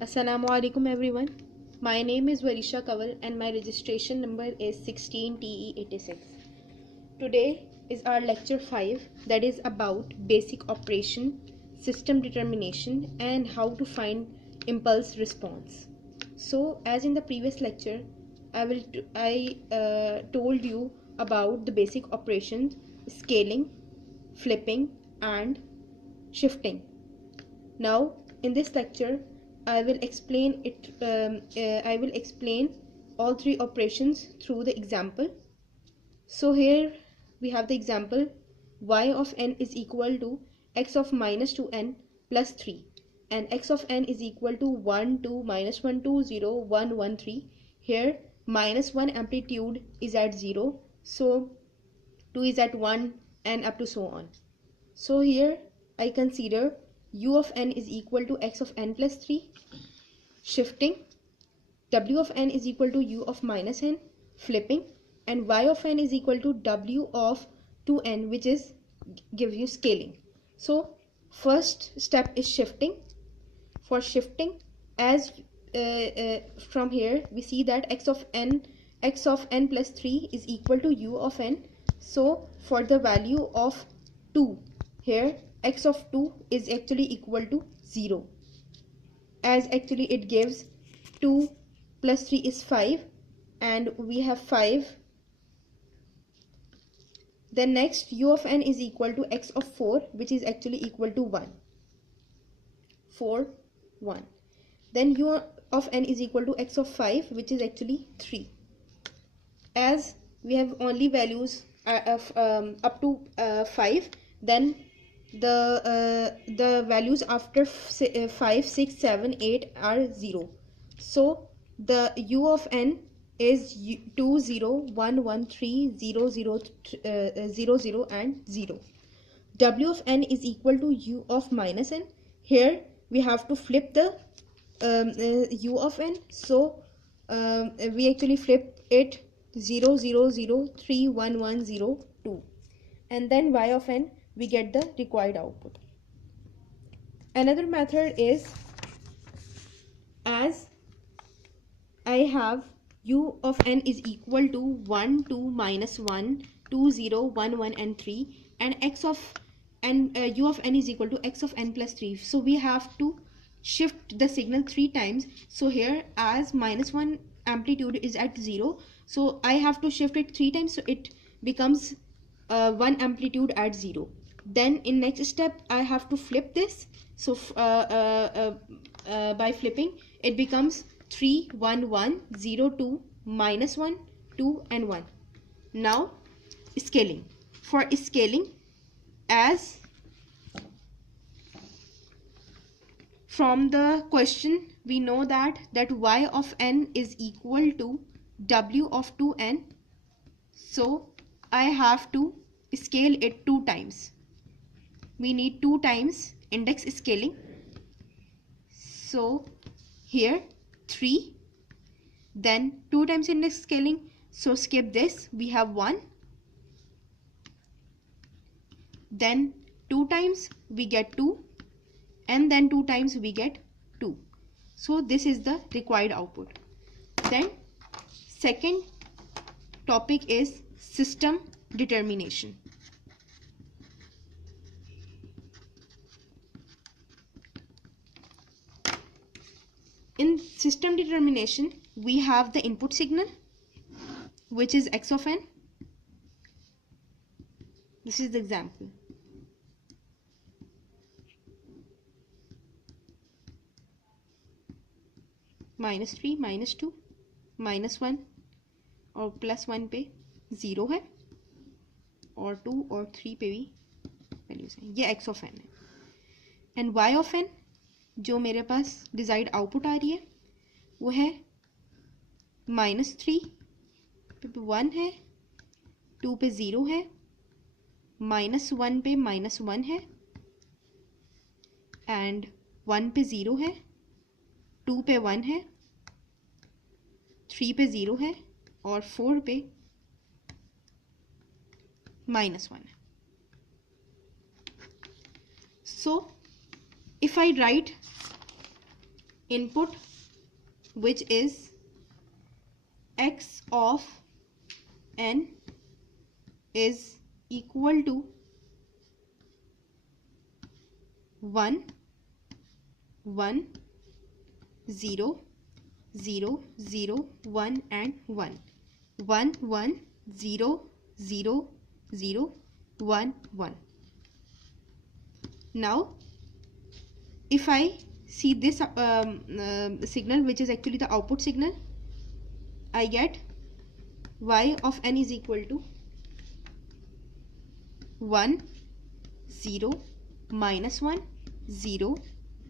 Assalamu alaikum everyone. My name is Varisha Kaval and my registration number is 16TE86. Today is our lecture 5, that is about basic operation, system determination and how to find impulse response. So as in the previous lecture I told you about the basic operations scaling, flipping and shifting. Now in this lecture I will explain all three operations through the example. So here we have the example: y of n is equal to x of minus 2n plus 3 and x of n is equal to 1 2 minus 1 2 0 1 1 3. Here minus 1 amplitude is at 0, so 2 is at 1 and up to so on. So here I consider u of n is equal to x of n plus 3, shifting, w of n is equal to u of minus n, flipping, and y of n is equal to w of 2n, which is gives you scaling. So first step is shifting. For shifting, as from here we see that x of n plus 3 is equal to u of n. So for the value of 2, here x of 2 is actually equal to 0, as actually it gives 2 plus 3 is 5 and we have 5. Then next u of n is equal to x of 4, which is actually equal to 1. 4 1. Then u of n is equal to x of 5, which is actually 3. As we have only values of up to 5, then the values after 5 6 7 8 are 0. So the u of n is 2 0 1 1 3 0 0 0 0 and 0. W of n is equal to u of minus n. Here we have to flip the u of n, so we actually flip it 0 0 0 3 1 1 0 2, and then y of n we get the required output. Another method is, as I have u of n is equal to 1 2 minus 1 2 0 1 1 and 3, and x of n u of n is equal to x of n plus 3. So we have to shift the signal 3 times. So here, as minus 1 amplitude is at 0, so I have to shift it 3 times, so it becomes 1 amplitude at 0. Then in next step I have to flip this, so by flipping it becomes 3 1 1 0 2 minus 1 2 and 1. Now scaling. For scaling, as from the question we know that y of n is equal to w of 2n, so I have to scale it 2 times. We need 2 times index scaling. So here 3, then 2 times index scaling, so skip this, we have 1, then 2 times we get 2, and then 2 times we get 2. So this is the required output. Then second topic is system determination. In system determination, we have the input signal, which is x of n. This is the example. minus 3 minus 2 minus 1 और plus 1 पे 0 है और 2 और 3 पे भी values हैं. ये x of n है. एंड y ऑफ n जो मेरे पास डिजायर्ड आउटपुट आ रही है वो है माइनस 3 पे 1 है, 2 पे 0 है, माइनस 1 पे माइनस 1 है, एंड 1 पे 0 है, 2 पे 1 है, 3 पे 0 है और 4 पे -1 है. So if I write input, which is x of n is equal to 1 1 0 0 0 1 and 1 1 1 0 0 0 1 1. Now if I see this signal, which is actually the output signal, I get y of n is equal to 1 0 minus 1 0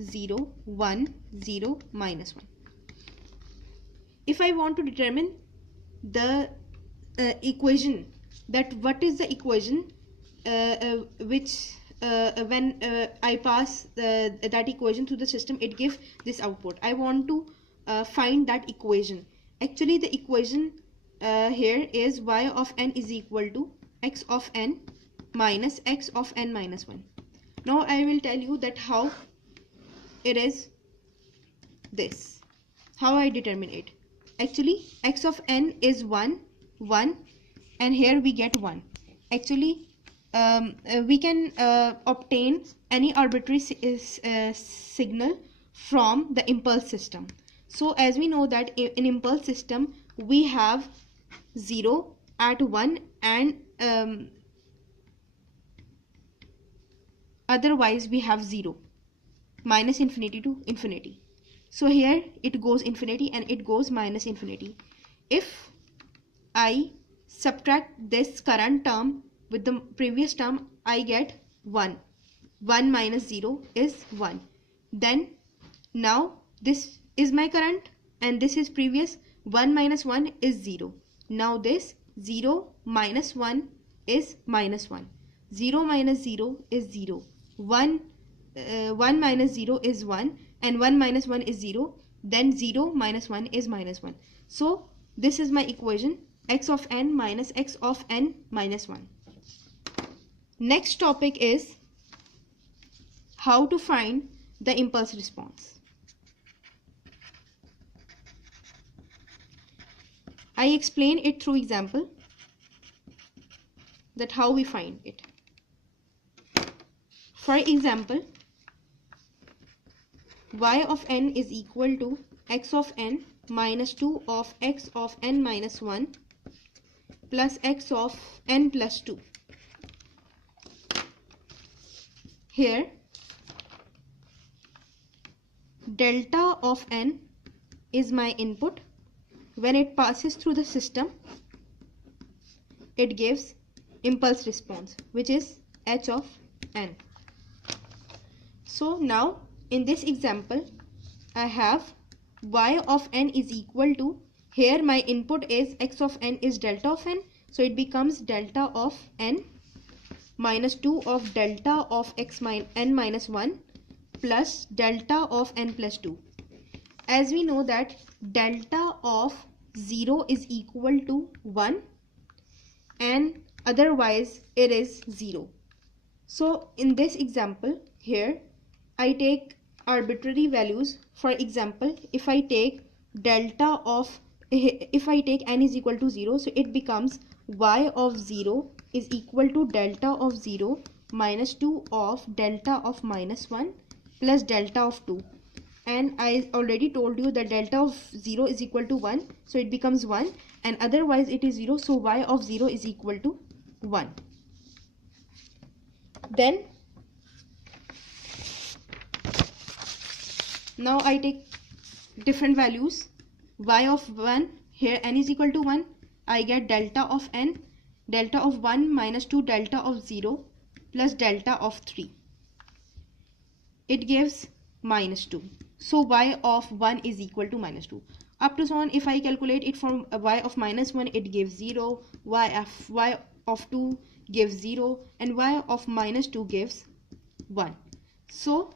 0 1 0 minus 1. If I want to determine the equation, that what is the equation which when I pass that equation through the system, it gives this output. I want to find that equation. Actually the equation here is y of n is equal to x of n minus x of n minus 1. Now I will tell you that how it is this, how I determine it. Actually x of n is 1 1 and here we get 1. Actually we can obtain any arbitrary signal from the impulse system. So as we know that in impulse system we have 0 at 1 and otherwise we have 0, minus infinity to infinity. So here it goes infinity and it goes minus infinity. If I subtract this current term with the previous term, I get 1. 1 minus 0 is 1. Then now this is my current and this is previous. 1 minus 1 is 0. Now this 0 minus 1 is minus 1. 0 minus 0 is 0. 1 minus 0 is 1 and 1 minus 1 is 0. Then 0 minus 1 is minus 1. So this is my equation, x of n minus x of n minus 1. Next topic is how to find the impulse response. I explain it through example, that how we find it. For example, y of n is equal to x of n minus 2 of x of n minus 1 plus x of n plus 2. Here delta of n is my input. When it passes through the system, it gives impulse response, which is h of n. So now in this example I have y of n is equal to, here my input is x of n is delta of n, so it becomes delta of n minus 2 of delta of x n minus 1 plus delta of n plus 2. As we know that delta of 0 is equal to 1 and otherwise it is 0. So in this example here I take arbitrary values. For example, if I take delta of, if I take n is equal to 0, so it becomes y of 0 is equal to delta of 0 minus 2 of delta of minus 1 plus delta of 2. And I already told you that delta of 0 is equal to 1, so it becomes 1 and otherwise it is 0, so y of 0 is equal to 1. Then now I take different values. Y of 1, here n is equal to 1, I get delta of n, delta of 1 minus 2 delta of 0 plus delta of 3. It gives minus 2. So y of 1 is equal to minus 2. Up to so on, if I calculate it from y of minus 1, it gives 0, y of 2 gives 0 and y of minus 2 gives 1. So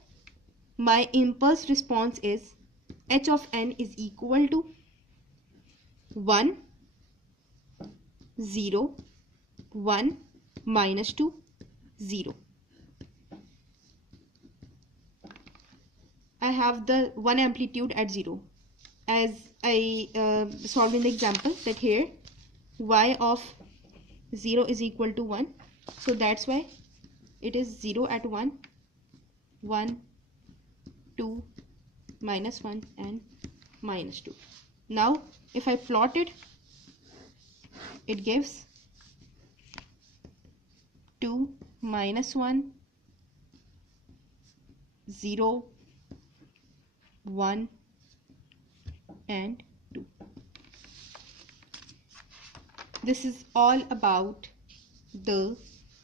my impulse response is h of n is equal to 1 0 1 minus 2 0. I have the one amplitude at 0, as I solved in the example, that here y of 0 is equal to 1, so that's why it is 0 at 1, 1, 2, minus 1 and minus 2. Now if I plot it, it gives 2, minus 1, 0, 1 and 2. This is all about the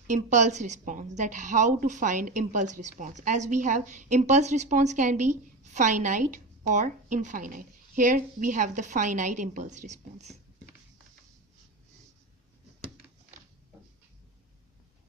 impulse response, that how to find impulse response, as we have impulse response can be finite or infinite. Here we have the finite impulse response.